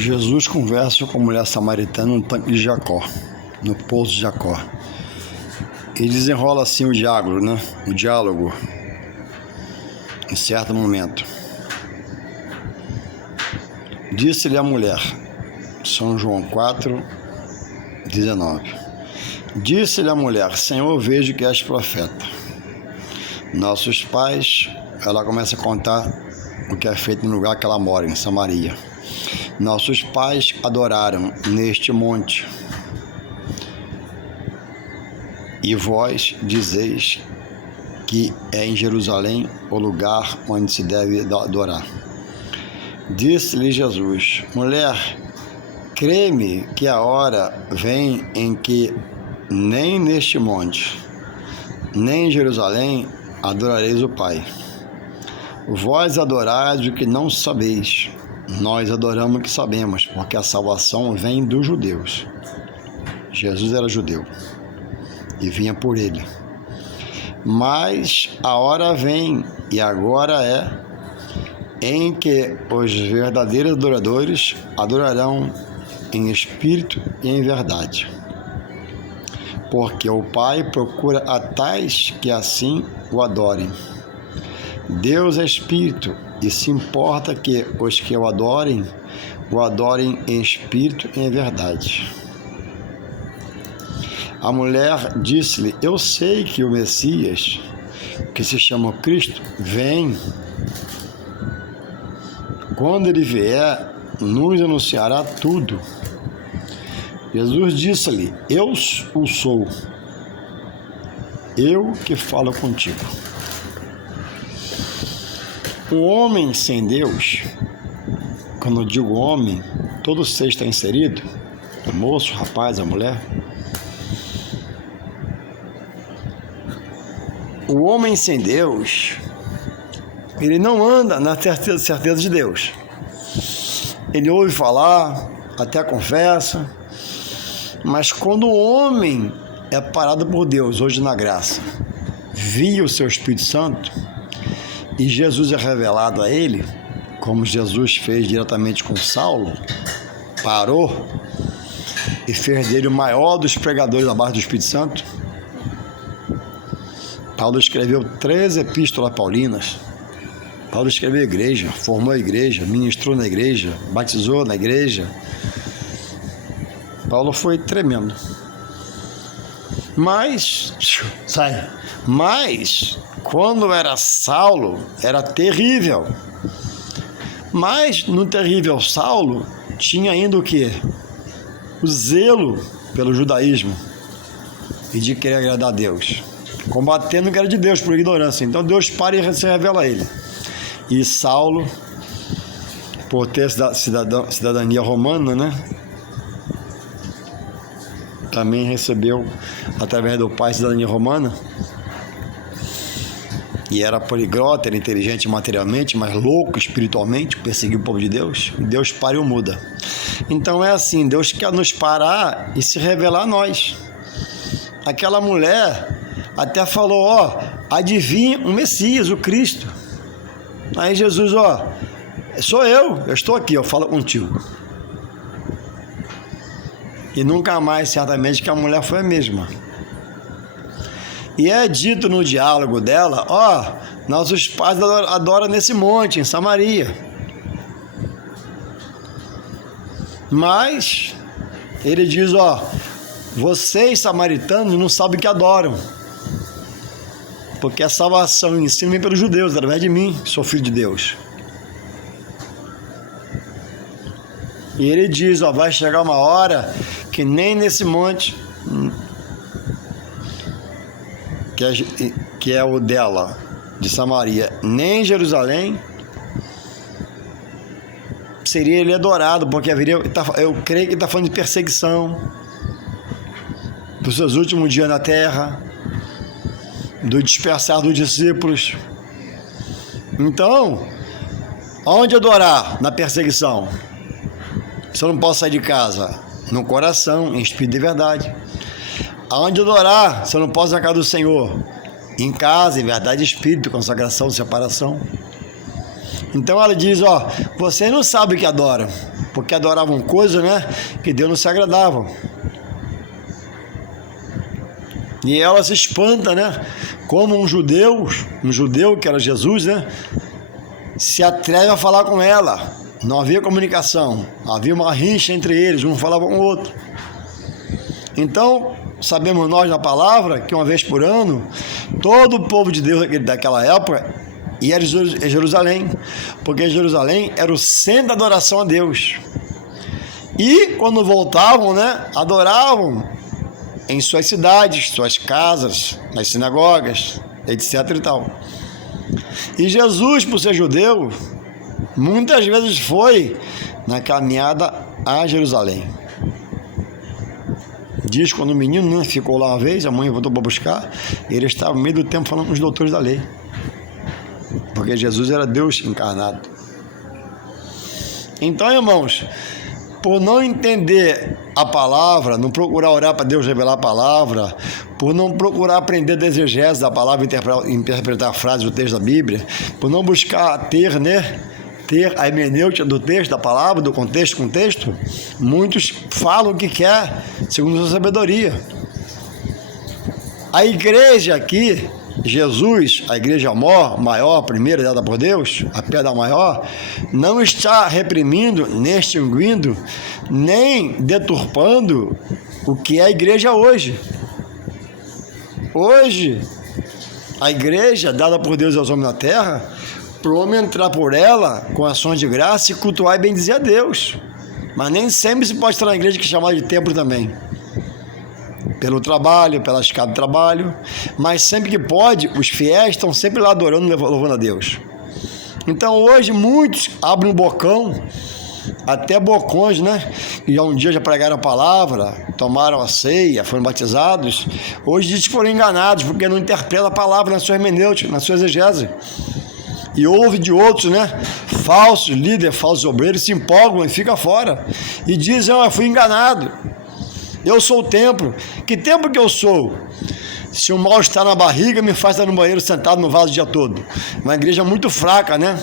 Jesus conversa com a mulher samaritana no tanque de Jacó, no poço de Jacó. E desenrola assim o diálogo, né? O diálogo, em certo momento. Disse-lhe a mulher, São João 4:19. Disse-lhe a mulher, Senhor, vejo que és profeta. Nossos pais, ela começa a contar o que é feito no lugar que ela mora, em Samaria. Nossos pais adoraram neste monte. E vós dizeis que é em Jerusalém o lugar onde se deve adorar. Disse-lhe Jesus, mulher, crê-me que a hora vem em que nem neste monte, nem em Jerusalém adorareis o Pai. Vós adorais o que não sabeis, nós adoramos o que sabemos, porque a salvação vem dos judeus. Jesus era judeu e vinha por ele. Mas a hora vem, e agora é, em que os verdadeiros adoradores adorarão em espírito e em verdade. Porque o Pai procura a tais que assim o adorem. Deus é espírito, e se importa que os que o adorem em espírito e em verdade. A mulher disse-lhe, eu sei que o Messias, que se chama Cristo, vem. Quando ele vier, nos anunciará tudo. Jesus disse-lhe, eu o sou, eu que falo contigo. O homem sem Deus, quando eu digo homem, todo ser está inserido, o moço, o rapaz, a mulher. O homem sem Deus, ele não anda na certeza de Deus. Ele ouve falar, até confessa, mas quando o homem é parado por Deus, hoje na graça, via o seu Espírito Santo, e Jesus é revelado a ele, como Jesus fez diretamente com Saulo, parou e fez dele o maior dos pregadores abaixo do Espírito Santo. Paulo escreveu 3 epístolas paulinas. Paulo escreveu a igreja, formou a igreja, ministrou na igreja, batizou na igreja. Paulo foi tremendo. Mas quando era Saulo, era terrível. Mas no terrível Saulo, tinha ainda o quê? O zelo pelo judaísmo e de querer agradar a Deus. Combatendo o que era de Deus por ignorância. Então Deus para e se revela a ele. E Saulo, por ter cidadania romana, né? Também recebeu, através do pai, cidadania romana. E era poliglota, era inteligente materialmente, mas louco espiritualmente, perseguiu o povo de Deus. Deus para e o muda. Então é assim, Deus quer nos parar e se revelar a nós. Aquela mulher até falou, adivinha o Messias, o Cristo. Aí Jesus, sou eu estou aqui, eu falo contigo. E nunca mais, certamente, que a mulher foi a mesma. E é dito no diálogo dela, nossos pais adoram nesse monte, em Samaria. Mas, ele diz, vocês, samaritanos, não sabem o que adoram. Porque a salvação em si vem pelos judeus, através de mim, que sou filho de Deus. E ele diz, vai chegar uma hora que nem nesse monte, que é o dela, de Samaria, nem em Jerusalém, seria ele adorado, porque haveria, eu creio que ele está falando de perseguição, dos seus últimos dias na terra, do dispersar dos discípulos. Então, onde adorar? Na perseguição. Se eu não posso sair de casa, no coração, em espírito de verdade. Aonde adorar? Se eu não posso ir na casa do Senhor, em casa, em verdade, espírito, consagração, separação. Então ela diz, vocês não sabem o que adoram. porque adoravam coisas, né, que Deus não se agradava. E ela se espanta, né, como um judeu que era Jesus, né, se atreve a falar com ela. Não havia comunicação, havia uma rixa entre eles, um falava com o outro. Então, sabemos nós na palavra que uma vez por ano, todo o povo de Deus daquela época ia a Jerusalém, porque Jerusalém era o centro da adoração a Deus. E quando voltavam, né, adoravam em suas cidades, suas casas, nas sinagogas, etc. e tal. E Jesus, por ser judeu, muitas vezes foi na caminhada a Jerusalém. Diz quando o menino, né, ficou lá uma vez, a mãe voltou para buscar, ele estava no meio do tempo falando com os doutores da lei, porque Jesus era Deus encarnado. Então, irmãos, por não entender a palavra, não procurar orar para Deus revelar a palavra, por não procurar aprender a exegese da palavra, interpretar frases do texto da Bíblia, por não buscar ter a hermenêutica do texto, da palavra, do contexto com texto, muitos falam o que quer, segundo a sua sabedoria. A igreja aqui, Jesus, a igreja maior, a primeira dada por Deus, a pedra maior, não está reprimindo, nem extinguindo, nem deturpando o que é a igreja hoje. Hoje, a igreja dada por Deus aos homens na terra, para o homem entrar por ela com ações de graça e cultuar e bendizer a Deus. Mas nem sempre se pode estar na igreja que é chamada de templo também. Pelo trabalho, pela escada de trabalho. Mas sempre que pode, os fiéis estão sempre lá adorando e louvando a Deus. Então hoje muitos abrem um bocão, até bocões, né? E um dia já pregaram a palavra, tomaram a ceia, foram batizados. Hoje diz que foram enganados, porque não interpretam a palavra na sua hermenêutica, na sua exegese. E ouve de outros, né, falsos líderes, falsos obreiros, se empolgam e ficam fora. E dizem, eu fui enganado. Eu sou o templo. Que templo que eu sou? Se o mal está na barriga, me faz estar no banheiro sentado no vaso o dia todo. Uma igreja muito fraca, né?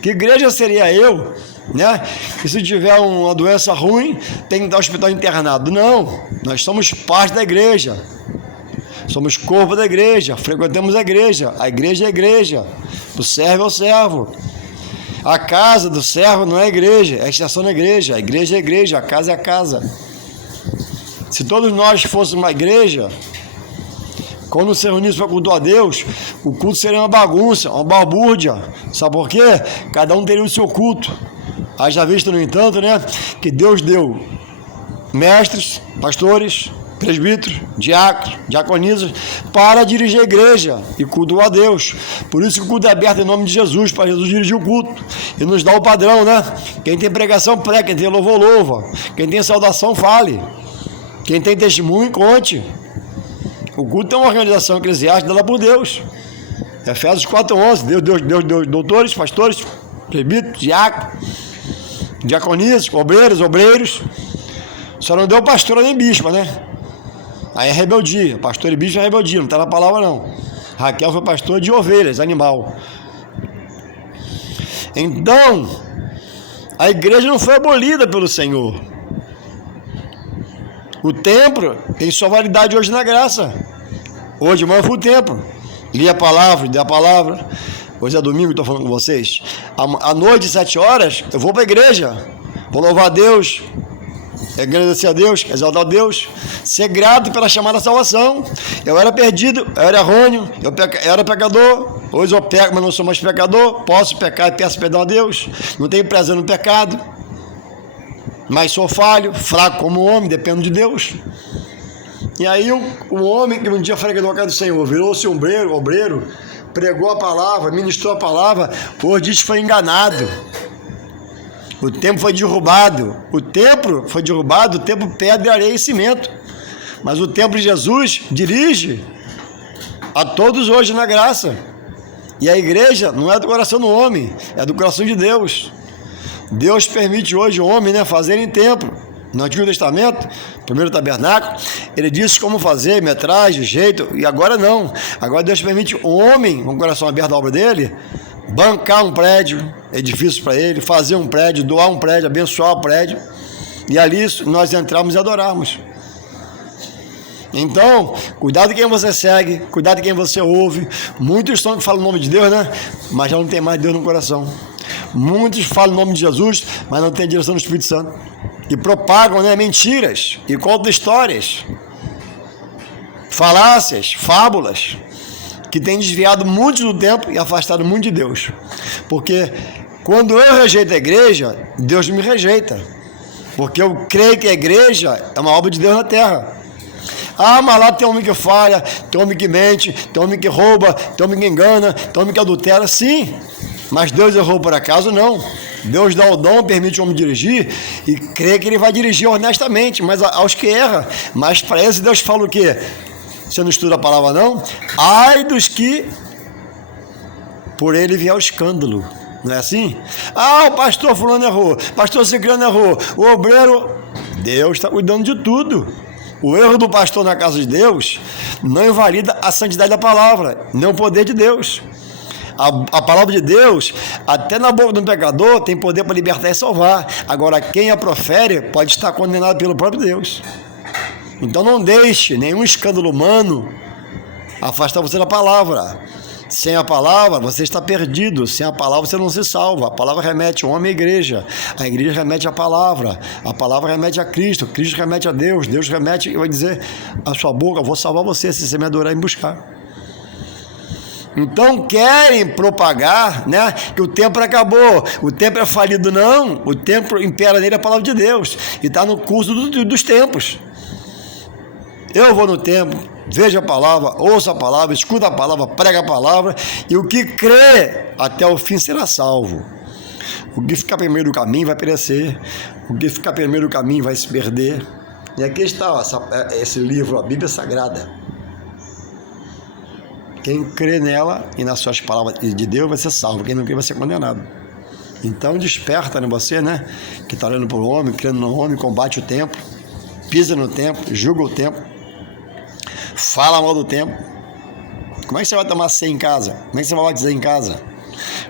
Que igreja seria eu, né? Que se tiver uma doença ruim, tem que dar ao hospital internado. Não, nós somos parte da igreja. Somos corpo da igreja, frequentamos a igreja é a igreja, o servo é o servo. A casa do servo não é a igreja, é a extensão da igreja, a igreja, a casa é a casa. Se todos nós fôssemos uma igreja, quando se reunisse para cultuar a Deus, o culto seria uma bagunça, uma balbúrdia. Sabe por quê? Cada um teria o seu culto. Haja visto, no entanto, né, que Deus deu mestres, pastores, presbíteros, diáconos, diaconisas, para dirigir a igreja e cultuar a Deus. Por isso que o culto é aberto em nome de Jesus, para Jesus dirigir o culto e nos dar o padrão, né? Quem tem pregação, prega, quem tem louvor, louva, quem tem saudação, fale, quem tem testemunho, conte. O culto é uma organização eclesiástica dada por Deus. Efésios 4:11, Deus, doutores, pastores, presbíteros, diáconos, diaconisas, obreiros. Só não deu pastora nem bispa, né? Aí é rebeldia, pastor e bispo é rebeldia, não está na palavra não. Raquel foi pastor de ovelhas, animal. Então, a igreja não foi abolida pelo Senhor. O templo tem sua validade hoje na graça. Hoje de manhã eu fui o templo, li a palavra, dei a palavra. Hoje é domingo, estou falando com vocês. À noite, 7 horas, eu vou para a igreja, vou louvar a Deus, agradecer a Deus, exaltar a Deus, ser grato pela chamada salvação. Eu era perdido, eu era errôneo, eu era pecador. Hoje eu peco, mas não sou mais pecador. Posso pecar e peço perdão a Deus. Não tenho prazer no pecado, mas sou falho, fraco como homem, dependo de Deus. E aí o homem que um dia frequentou a casa do Senhor, virou-se obreiro, pregou a palavra, ministrou a palavra, hoje diz que foi enganado. O templo foi derrubado, o templo foi derrubado, o templo pedra, areia e cimento. Mas o templo de Jesus dirige a todos hoje na graça. E a igreja não é do coração do homem, é do coração de Deus. Deus permite hoje o homem, né, fazer em templo. No Antigo Testamento, primeiro tabernáculo, ele disse como fazer, metragem, jeito, e agora não. Agora Deus permite o homem, com o coração aberto à obra dele, bancar um prédio, edifício para ele, fazer um prédio, doar um prédio, abençoar o prédio, e ali nós entramos e adorarmos. Então, cuidado de quem você segue, cuidado de quem você ouve. Muitos são que falam o nome de Deus, né? Mas já não tem mais Deus no coração. Muitos falam o nome de Jesus, mas não tem direção do Espírito Santo. E propagam, né, mentiras e contam histórias, falácias, fábulas, que têm desviado muito do tempo e afastado muito de Deus. Porque quando eu rejeito a igreja, Deus me rejeita. Porque eu creio que a igreja é uma obra de Deus na terra. Ah, mas lá tem homem que falha, tem homem que mente, tem homem que rouba, tem homem que engana, tem homem que adultera. Sim, mas Deus errou por acaso? Não. Deus dá o dom, permite o homem dirigir e crê que ele vai dirigir honestamente, mas aos que erram. Mas para esse Deus fala o quê? Você não estuda a palavra não? Ai dos que por ele vier o escândalo. Não é assim? Ah, o pastor fulano errou, o pastor ciclano errou, o obreiro... Deus está cuidando de tudo. O erro do pastor na casa de Deus não invalida a santidade da palavra, nem o poder de Deus. A palavra de Deus, até na boca de um pecador, tem poder para libertar e salvar. Agora, quem a profere pode estar condenado pelo próprio Deus. Então não deixe nenhum escândalo humano afastar você da palavra. Sem a palavra, você está perdido. Sem a palavra, você não se salva. A palavra remete ao homem e à igreja. A igreja remete à palavra. A palavra remete a Cristo. Cristo remete a Deus. Deus remete, vai dizer, a sua boca, eu vou salvar você se você me adorar e me buscar. Então querem propagar, né, que o tempo acabou, o tempo é falido. Não, o tempo impera nele a palavra de Deus. E está no curso dos tempos. Eu vou no templo, vejo a palavra, ouço a palavra, escuto a palavra, prega a palavra, e o que crê até o fim será salvo. O que ficar pelo meio do caminho vai perecer, o que ficar pelo meio do caminho vai se perder. E aqui está esse livro, a Bíblia Sagrada. Quem crê nela e nas suas palavras de Deus vai ser salvo, quem não crê vai ser condenado. Então desperta em você, né, que está olhando para o homem, crendo no homem, combate o tempo, pisa no tempo, julga o tempo, fala mal do tempo. Como é que você vai tomar ceia em casa? Como é que você vai batizar em casa?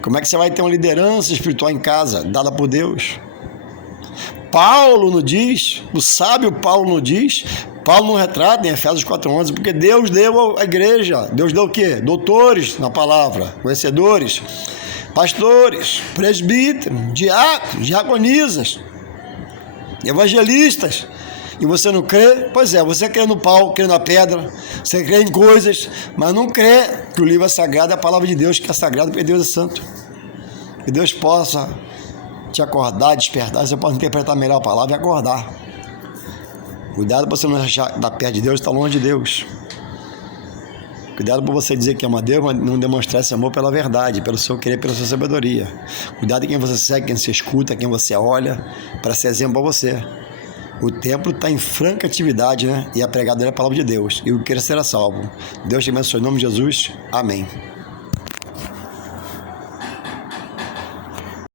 Como é que você vai ter uma liderança espiritual em casa, dada por Deus? Paulo nos diz, o sábio Paulo nos diz, Paulo não retrata em Efésios 4:11, porque Deus deu à igreja, Deus deu o quê? Doutores na palavra, conhecedores, pastores, presbíteros, diáconos, diaconisas, evangelistas. E você não crê? Pois é, você crê no pau, crê na pedra, você crê em coisas, mas não crê que o livro é sagrado, é a palavra de Deus, que é sagrado porque Deus é santo. Que Deus possa te acordar, despertar, você pode interpretar melhor a palavra e acordar. Cuidado para você não achar que está perto de Deus, está longe de Deus. Cuidado para você dizer que ama Deus, mas não demonstrar esse amor pela verdade, pelo seu querer, pela sua sabedoria. Cuidado em quem você segue, quem você escuta, quem você olha, para ser exemplo para você. O templo está em franca atividade, né? E a pregadoria é a palavra de Deus. E o que queira será salvo. Deus te abençoe em nome de Jesus. Amém.